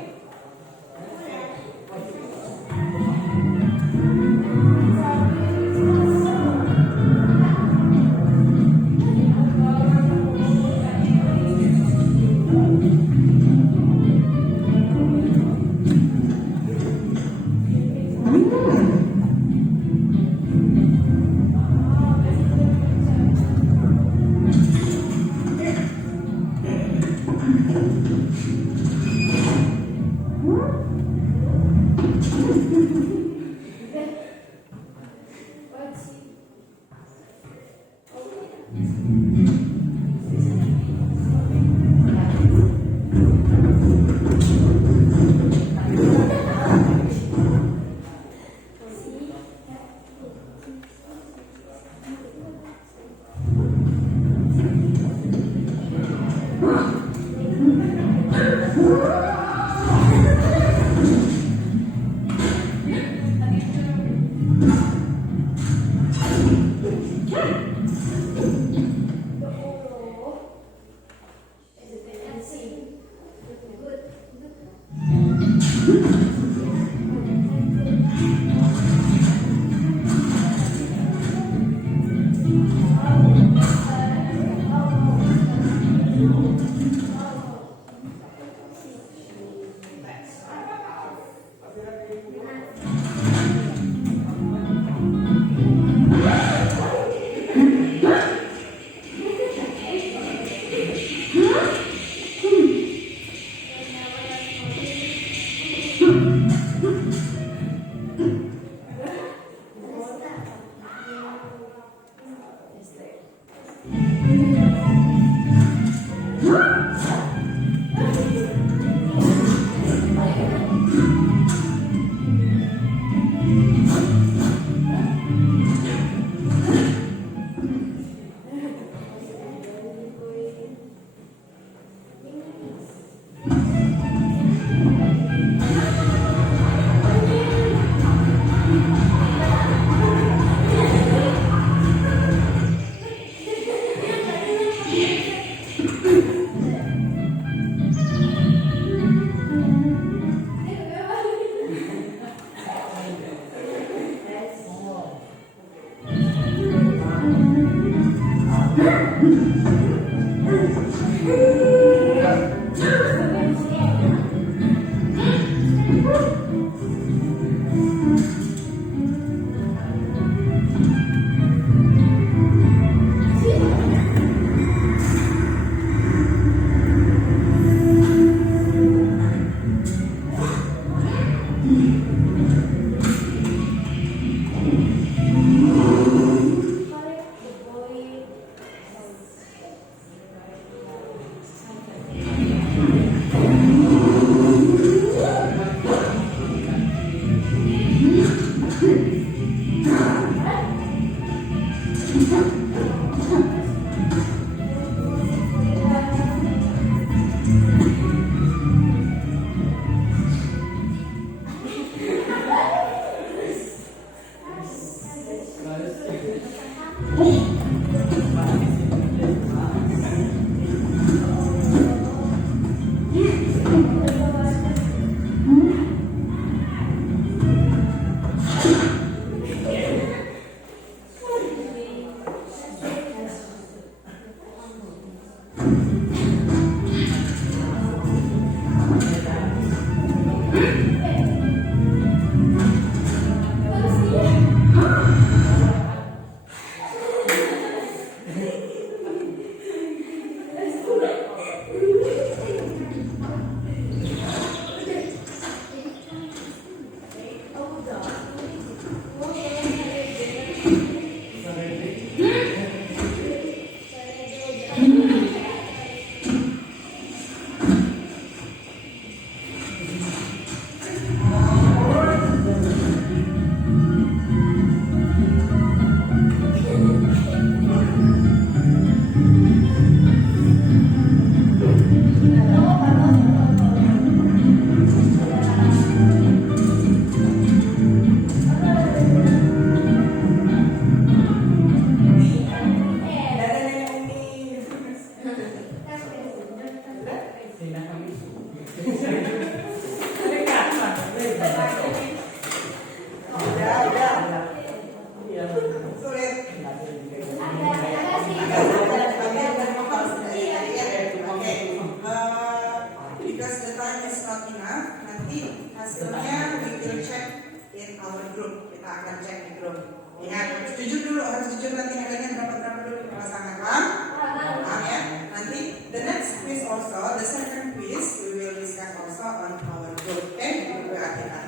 belum? Ingat, harus jujur dulu, harus jujur nanti nilainya berapa dulu di pasangan. Paham ya? Nanti the next quiz also, the second quiz we will discuss also on our group. Okay? Di WA kita.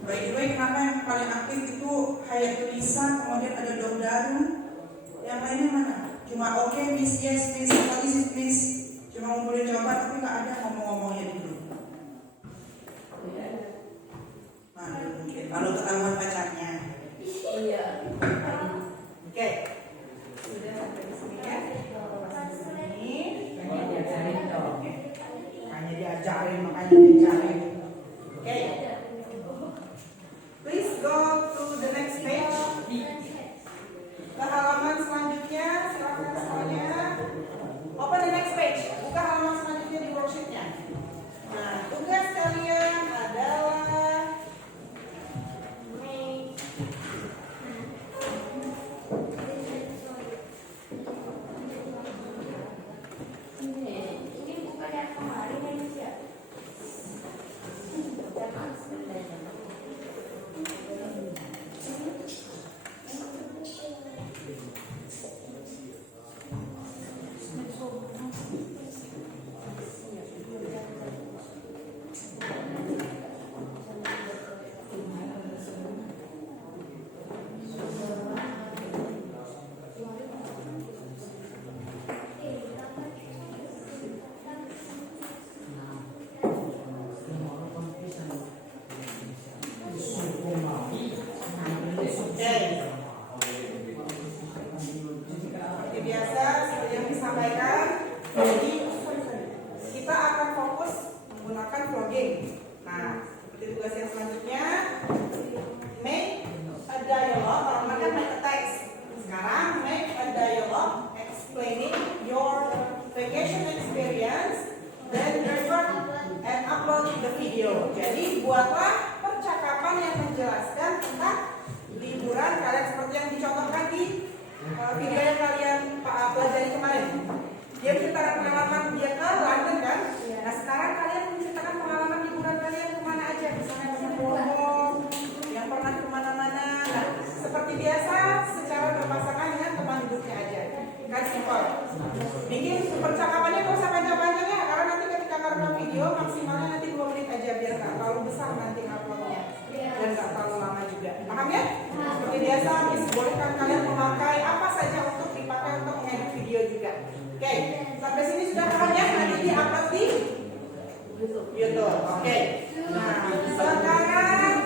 By the way, kenapa yang paling aktif itu Hayat tulisan, kemudian ada Daru, yang lainnya mana? Cuma oke, miss, yes, miss, what is it, miss? Cuma ngumpulin jawaban, tapi nggak ada ngomong-ngomongnya di grup. Malu mungkin, malu ketahuan pacarnya. Iya. Oke, sudah sampai di sini ya. Ini hanya diajarin dong. Hanya diajarin, makanya diajarin. Oke. Please go to the next page. Ke halaman selanjutnya, silakan semuanya. Open the next page. Buka halaman selanjutnya di worksheetnya. Nah, tugas kalian adalah Ini bukan yang kemarin ya, Miss, ya? Jangan sebenarnya. seperti biasa, seperti yang disampaikan, jadi kita akan fokus menggunakan vlogging. Nah, seperti tugas yang selanjutnya, make a dialogue, kalau nggak kan make a text. Sekarang make a dialogue explaining your vacation experience, then record and upload the video. Jadi buatlah percakapan yang menjelaskan tentang liburan kalian seperti yang dicontohkan di video yang kalian pelajari kemarin. Dia menceritakan pengalaman dia ke London kan? Nah sekarang kalian menceritakan pengalaman liburan kalian kemana aja, misalnya ke Hongkong, yang pernah kemana-mana. Nah seperti biasa secara berpasangan dengan teman duduknya aja. Kan simpel. Bikin percakapannya gak usah panjang-panjang ya, karena nanti ketika merekam video maksimalnya nanti 2 menit aja biar nggak terlalu besar nanti uploadnya dan nggak terlalu lama juga. Paham ya? Seperti biasa, Miss bolehkan kalian memakai apa saja untuk dipakai untuk mengedit video juga. Oke, sampai sini sudah paham ya? Nanti di-upload di YouTube. Oke. Nah, sekarang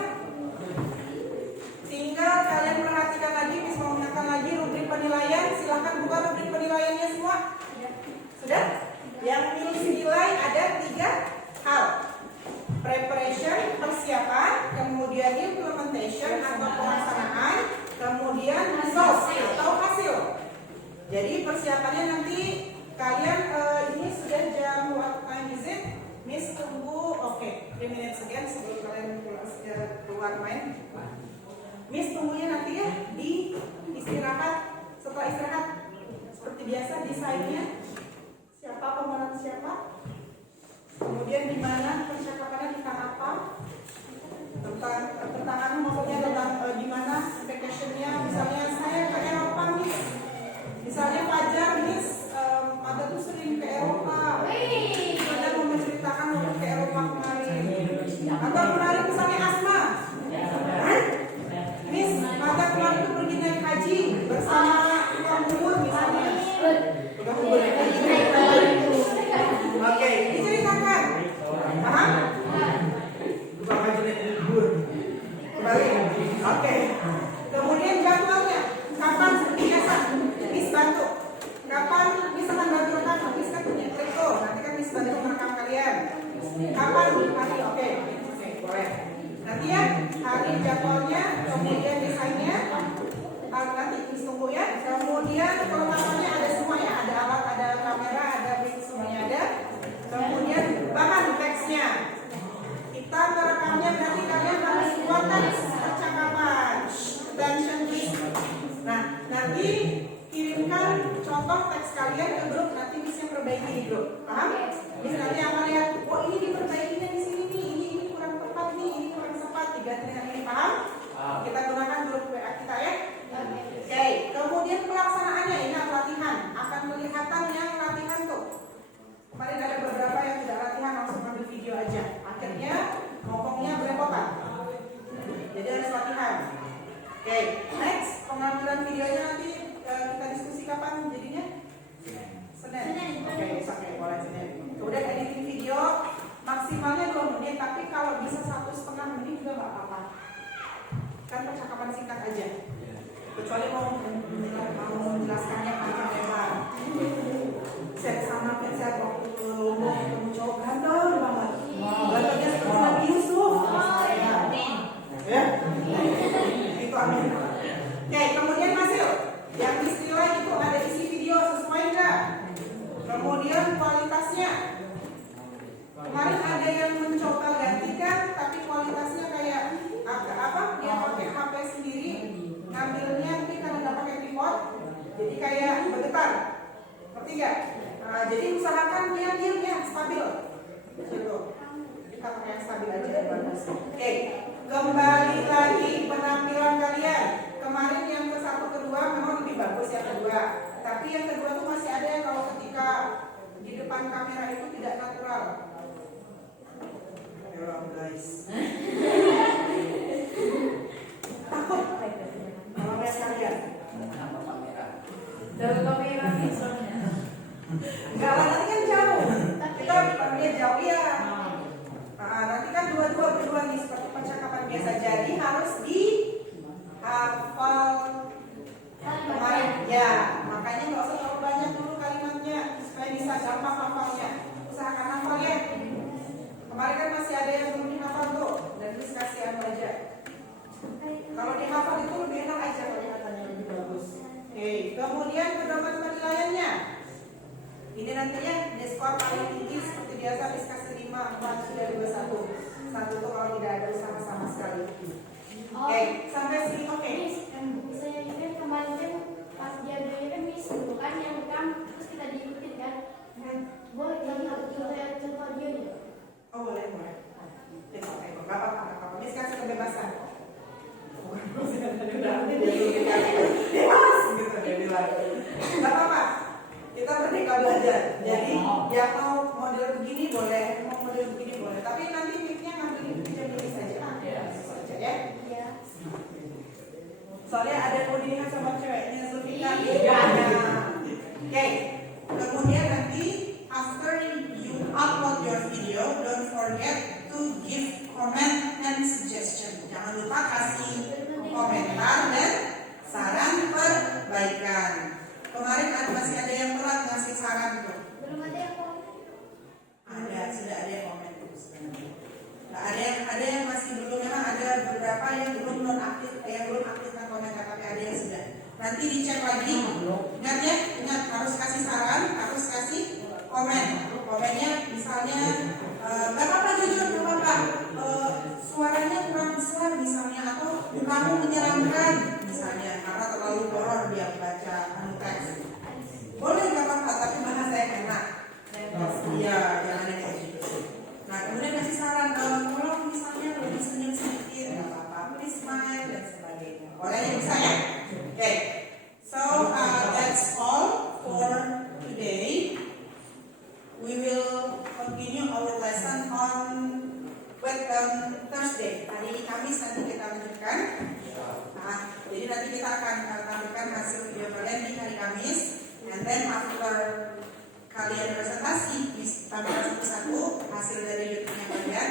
tinggal kalian perhatikan lagi, Miss mau mengingatkan lagi rubrik penilaian. Silahkan buka rubrik penilaiannya semua. Sudah? Yang Miss nilai ada 3 hal. Preparation, persiapan, kemudian implementation atau pelaksanaan, kemudian results atau hasil. Jadi persiapannya nanti kalian ini sudah jam what time is it? Miss tunggu, oke, 3 minutes again sebelum kalian keluar main. Miss tunggunya nanti ya di istirahat. Setelah istirahat seperti biasa desainnya siapa pemeran siapa. Kemudian di mana percakapannya tentang apa? Tentang maksudnya tentang gimana vacationnya. Misalnya saya ke Eropa nih. Misalnya Fajar Miss ada tuh sering ke Eropa. Fajar mau menceritakan waktu ke Eropa kemarin. Atau kemarin misalnya Asma. Miss Fajar kemarin tuh pergi naik haji bersama Tukang Bubur misalnya. Tukang Bubur naik haji. Oke, diceritakan. Paham? Tukang haji naik bubur. Kembali. Oke. Kemudian jadwalnya. Kapan seperti biasa? Miss bantu. Kapan Miss akan bantu rekam? Miss kan punya triko. Nanti kan Miss bantu merekam kalian. Kapan? Nanti oke. Oke, boleh. Nanti ya hari jadwalnya, kemudian desainnya. Nanti Miss tunggu ya. Kemudian perlengkapannya ada semuanya. Ada alat, ada kamera, ada mic, semuanya ada. Kemudian bahan teksnya. Kita merekamnya berarti kalian harus buat teks percakapan. Attention please. Nah, nanti kirimkan contoh teks kalian ke grup, nanti bisa perbaiki di grup. Paham? Bisa nanti akan lihat, oh ini diperbaikinya di sini nih, ini kurang tepat nih, ini kurang tepat, diganti dengan paham? Kita gunakan grup WA kita ya. Oke, kemudian pelaksanaannya, ingat latihan. Akan kelihatan yang latihan tuh. Kemarin ada beberapa yang tidak latihan, langsung ambil video aja. Akhirnya ngomongnya belepotan. Jadi harus latihan. Oke, next pengambilan videonya nanti kita diskusi kapan jadinya? Senin. Oke, boleh Senin. Kemudian editing video maksimalnya 2 menit, tapi kalau bisa 1,5 menit juga nggak apa-apa. Kan percakapan singkat aja. Kecuali mau menjelaskannya panjang lebar. Saya sama saya waktu ke Lombok ketemu cowok ganteng banget. Gantengnya seperti Nabi Yusuf. Ya. Itu amin. Oke, kemudian hasil. Yang istilah itu ada isi video sesuai enggak? Kemudian kualitasnya. Kemarin ada yang mencoba gantikan, tapi kualitasnya kayak agak apa? Dia pakai HP sendiri, ngambilnya tapi karena nggak pakai tripod, jadi kayak bergetar. Ngerti nggak? Nah, jadi usahakan dia diamnya stabil. Gitu. Kita pakai yang stabil aja yang bagus. Oke, kembali lagi penampilan kalian. Kemarin yang ke 1 ke 2 memang lebih bagus yang kedua. Tapi yang kedua tuh masih ada yang kalau ketika di depan kamera itu tidak natural. Ayo guys. Takut kalau lihat kalian. Dari kamera soalnya. Enggak lah, nanti kan jauh. Kita panggil jauh ya. Nah, nanti kan dua-dua berdua nih seperti percakapan biasa. Jadi harus dihafal kemarin. Ya, makanya nggak usah terlalu banyak dulu kalimatnya supaya bisa gampang hafalnya. Usahakan hafal ya. Kemarin kan masih ada yang belum dihafal tuh, dan diskusi aja. Kalau dihafal itu lebih enak aja kalau katanya lebih bagus. Oke, kemudian pedoman penilaiannya. Ini nantinya di skor paling tinggi seperti biasa diskusi 5, 4, 3, 2, 1. 1 tuh kalau tidak ada usaha sama sekali. Oke, sampai sini oke. Misalnya ini kan kemarin kan pas dia kan miss dulu kan yang rekam terus kita diikutin kan. Boleh kita contoh dia nih. Oh boleh. Oke, nggak apa-apa. Ini kasih kebebasan. Bebas gitu dia bilang. Nggak apa-apa. Kita merdeka belajar. Jadi yang mau model begini boleh, mau model begini boleh. Tapi nanti mic-nya ngambil jadi saja. Saja ya. Iya. Soalnya ada yang mau dilihat sama ceweknya Zulfika. Oke. Kemudian nanti after you upload your video, don't forget to give comment and suggestion. Jangan lupa kasih komentar dan saran perbaikan. Kemarin masih ada yang telat ngasih saran tuh. Belum ada yang komen. Sudah ada yang komen terus. Nah, ada yang masih belum, memang ada beberapa yang belum nonaktif, yang belum aktifkan komentar, tapi ada yang sudah. Nanti dicek lagi. Ingat ya, harus kasih saran, harus kasih komen. Komennya misalnya nggak apa-apa jujur, nggak apa-apa. Suaranya kurang besar misalnya, atau kamu menyeramkan misalnya karena terlalu horor dia baca teks. Boleh nggak apa-apa, tapi bahasa yang enak. Iya, jangan yang kayak gitu. Nah, kemudian kasih saran, tolong misalnya lebih senyum sedikit, nggak apa-apa, please smile dan sebagainya. Boleh ya, bisa ya? Oke. So that's all for today. We will continue our lesson on Thursday. Hari Kamis nanti kita lanjutkan. Nah, jadi nanti kita akan tampilkan hasil video kalian di hari Kamis. And then after kalian presentasi di tampilan satu-satu hasil dari YouTube-nya kalian,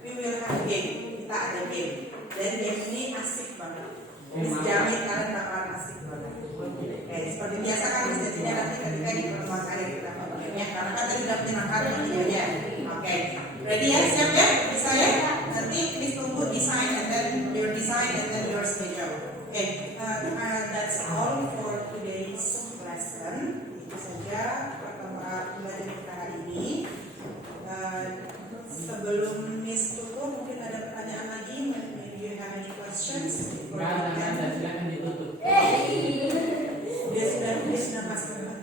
we will have game. Kita ada game. Dan game ini asik banget. Jamin kalian bakalan asik banget. Oke, seperti biasa kan jadinya nanti ketika di pertemuan kali kita videonya, karena kan tadi sudah menyenangkan videonya. Oke, ready ya, siap ya, bisa ya. Nanti please tunggu design and then your schedule. Oke, that's all for today's lesson. Itu saja pertemuan pembelajaran kita hari ini. Sebelum Miss tutup, mungkin ada pertanyaan lagi. Maybe you have any questions? Nggak ada, silakan ditutup. Dia sudah masker.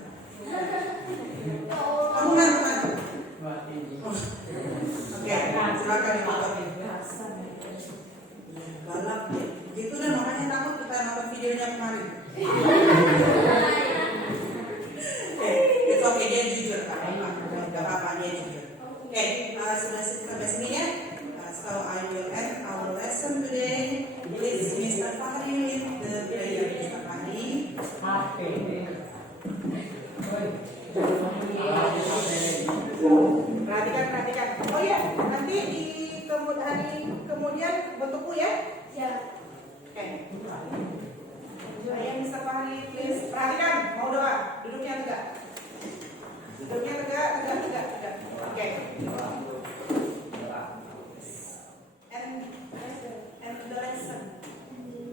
Kamu kan? Oke, silakan ditutup. Galak videonya kemarin. It's okay, dia jujur, nggak apa-apa, dia jujur. Oke, sudah sampai sini ya. So I will end our lesson today. Please, Mr. Fahri, lead the prayer, Mr. Fahri. Perhatikan. Oh ya, nanti di hari kemudian bentukku ya. Ya. Oke. Ayo Mr. Fahri, please. Perhatikan, mau doa. Duduknya tegak. Tegak. Oke. And the lesson.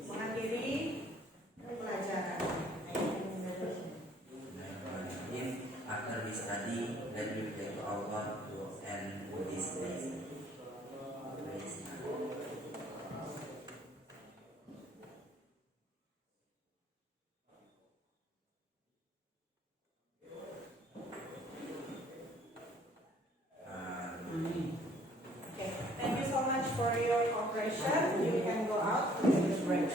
Mengakhiri pelajaran. If after we study, then we pray to our God to end this lesson. Praise God. Okay. Thank you so much for your cooperation. You can go out to the break.